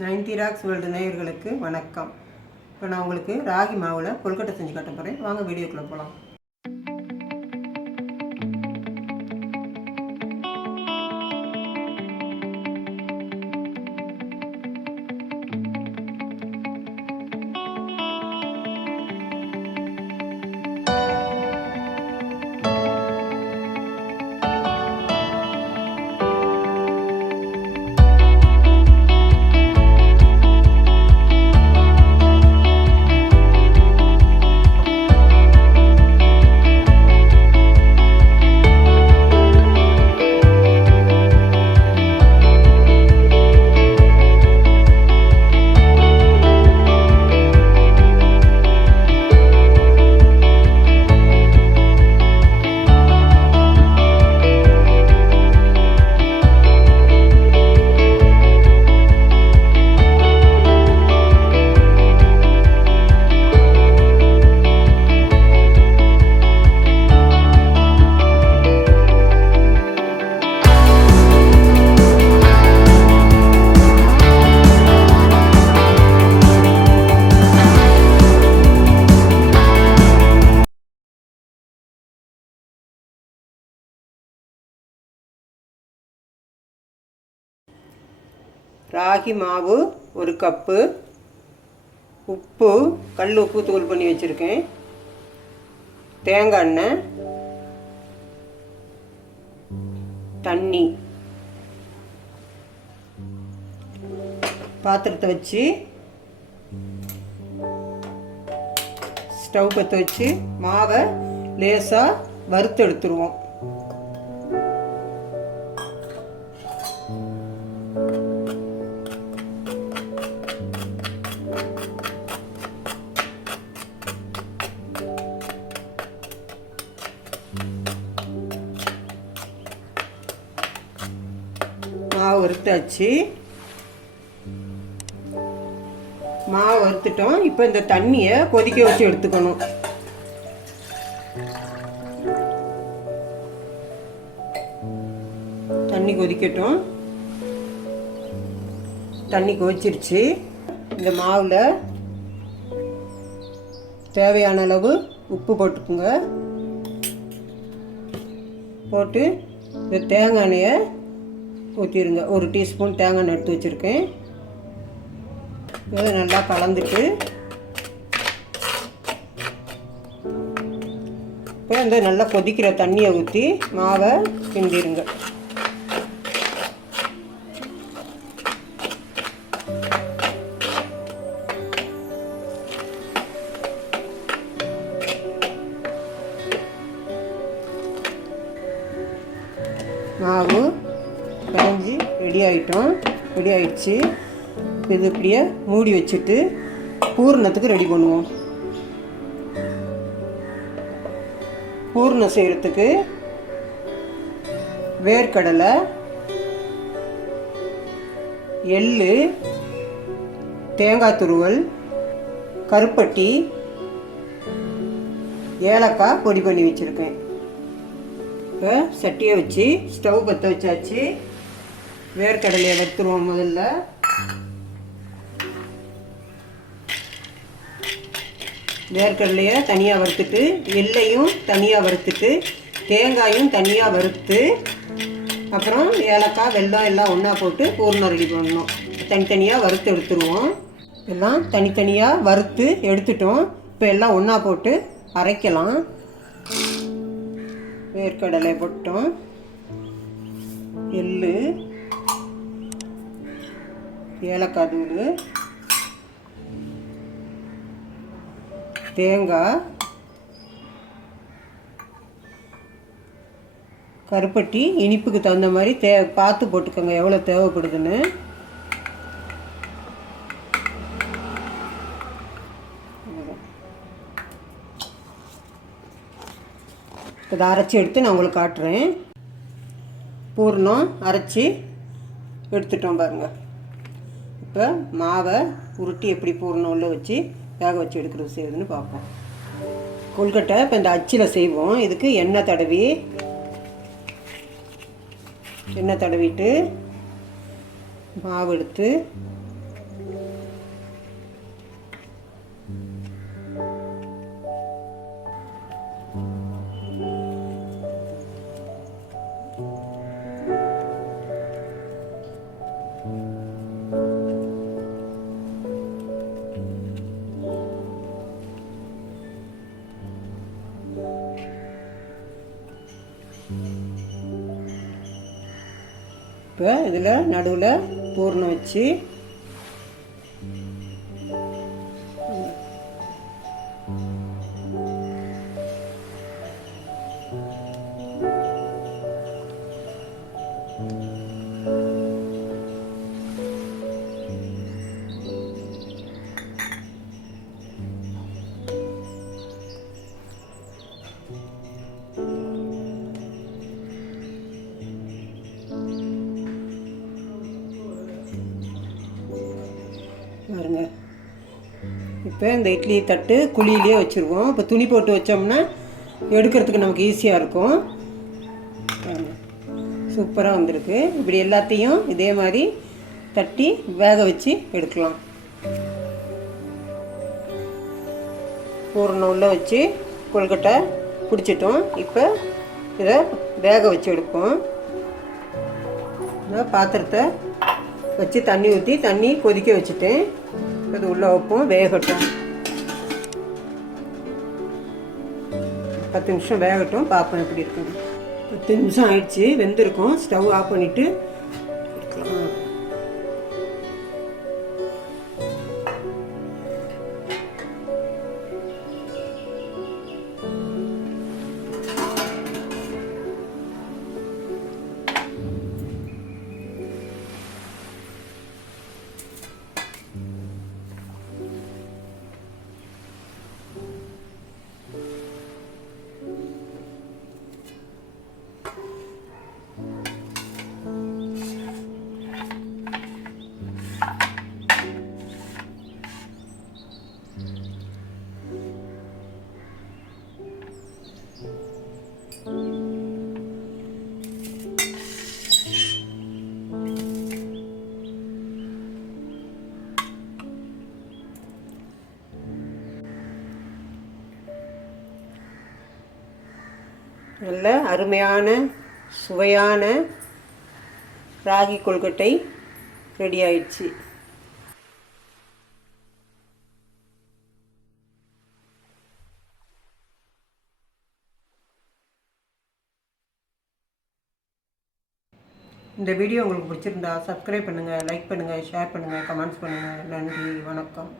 90 rocks world நேயர்களுக்கு வணக்கம். இப்போ நான் உங்களுக்கு ராகி மாவில் கொழுக்கட்டை செஞ்சு காட்ட போகிறேன். வாங்க வீடியோக்குள்ளே போகலாம். ராகி மாவு 1 கப்பு, உப்பு கல் உப்பு தூள் பண்ணி வச்சுருக்கேன், தேங்காய் எண்ணெய், தண்ணி. பாத்திரத்தை வச்சு ஸ்டவ் பற்ற வச்சு மாவை லேசாக வறுத்து எடுத்துருவோம். மாவு வறுத்தாச்சு. மாவு வறுத்துட்டோம். இப்போ இந்த தண்ணியை கொதிக்க வச்சு எடுத்துக்கணும். தண்ணி கொதிக்கட்டும். தண்ணி கொதிச்சிருச்சு. இந்த மாவில் தேவையான அளவு உப்பு போட்டுக்குங்க. போட்டு இந்த தேங்காய் எண்ணெயை ஊற்றிடுங்க. 1 டீஸ்பூன் தேங்காய் எண்ணெய் எடுத்து வச்சுருக்கேன். இதை நல்லா கலந்துட்டு இப்போ இந்த நல்லா கொதிக்கிற தண்ணியை ஊற்றி மாவை கிண்டிடுங்க. மாவு கரைஞ்சி ரெடி ஆகிடுச்சு. இது இப்படியே மூடி வச்சுட்டு பூரணத்துக்கு ரெடி பண்ணுவோம். பூரணம் செய்கிறதுக்கு வேர்க்கடலை, எள்ளு, தேங்காய் துருவல், கருப்பட்டி, ஏலக்காய் பொடி பண்ணி வச்சுருக்கேன். இப்போ சட்டியை வச்சு ஸ்டவ் பற்ற வச்சாச்சு. வேர்க்கடலையை வறுத்துருவோம். முதல்ல வேர்க்கடலையை தனியாக வறுத்துட்டு, எள்ளையும் தனியாக வறுத்துட்டு, தேங்காயும் தனியாக வறுத்து, அப்புறம் ஏலக்காய், வெல்லம் எல்லாம் ஒன்றா போட்டு பூர்ணம் ரெடி பண்ணணும். தனித்தனியாக வறுத்து எடுத்துருவோம். எல்லாம் தனித்தனியாக வறுத்து எடுத்துட்டோம். இப்போ எல்லாம் ஒன்றா போட்டு அரைக்கலாம். வேர்க்கடலை போட்டோம், எள்ளு, ஏலக்காய் தூள், தேங்காய், கருப்பட்டி. இனிப்புக்கு தகுந்த மாதிரி பார்த்து போட்டுக்கோங்க எவ்வளோ தேவைப்படுதுன்னு. இதை அரைச்சி எடுத்து நான் உங்களுக்கு காட்டுறேன். பூர்ணம் அரைச்சி எடுத்துட்டோம் பாருங்கள். இப்போ மாவை உருட்டி எப்படி பூர்ணம் உள்ள வச்சு வேக வச்சு எடுக்கிறது செய்யுதுன்னு பார்ப்போம். கொழுக்கட்டை இப்போ இந்த அச்சில் செய்வோம். இதுக்கு எண்ணெய் தடவிட்டு மாவு எடுத்து இப்போ இதில் நடுவில் பூர்ணம் வச்சு பாருங்க. இப்போ இந்த இட்லி தட்டு குழியிலே வச்சுருவோம். இப்போ துணி போட்டு வச்சோம்னா எடுக்கிறதுக்கு நமக்கு ஈஸியாக இருக்கும். சூப்பராக வந்திருக்கு. இப்படி எல்லாத்தையும் இதே மாதிரி தட்டி வேக வச்சு எடுக்கலாம். பூரணம் உள்ள வச்சு கொழுக்கட்டை பிடிச்சிட்டோம். இப்போ இதை வேக வச்சு எடுப்போம். பாத்திரத்தை வச்சு தண்ணி ஊற்றி தண்ணி கொதிக்க வச்சுட்டேன். அது உள்ளே வைப்போம், வேகட்டும். 10 நிமிஷம் வேகட்டும், பார்ப்போம் எப்படி இருக்குன்னு. 10 நிமிஷம் ஆயிடுச்சு, வெந்திருக்கும். ஸ்டவ் ஆஃப் பண்ணிவிட்டு நல்ல அருமையான சுவையான ராகி கொழுக்கட்டை ரெடி ஆயிடுச்சு. இந்த வீடியோ உங்களுக்கு பிடிச்சிருந்தா சப்ஸ்கிரைப் பண்ணுங்கள், லைக் பண்ணுங்கள், ஷேர் பண்ணுங்கள், கமெண்ட்ஸ் பண்ணுங்கள். நன்றி, வணக்கம்.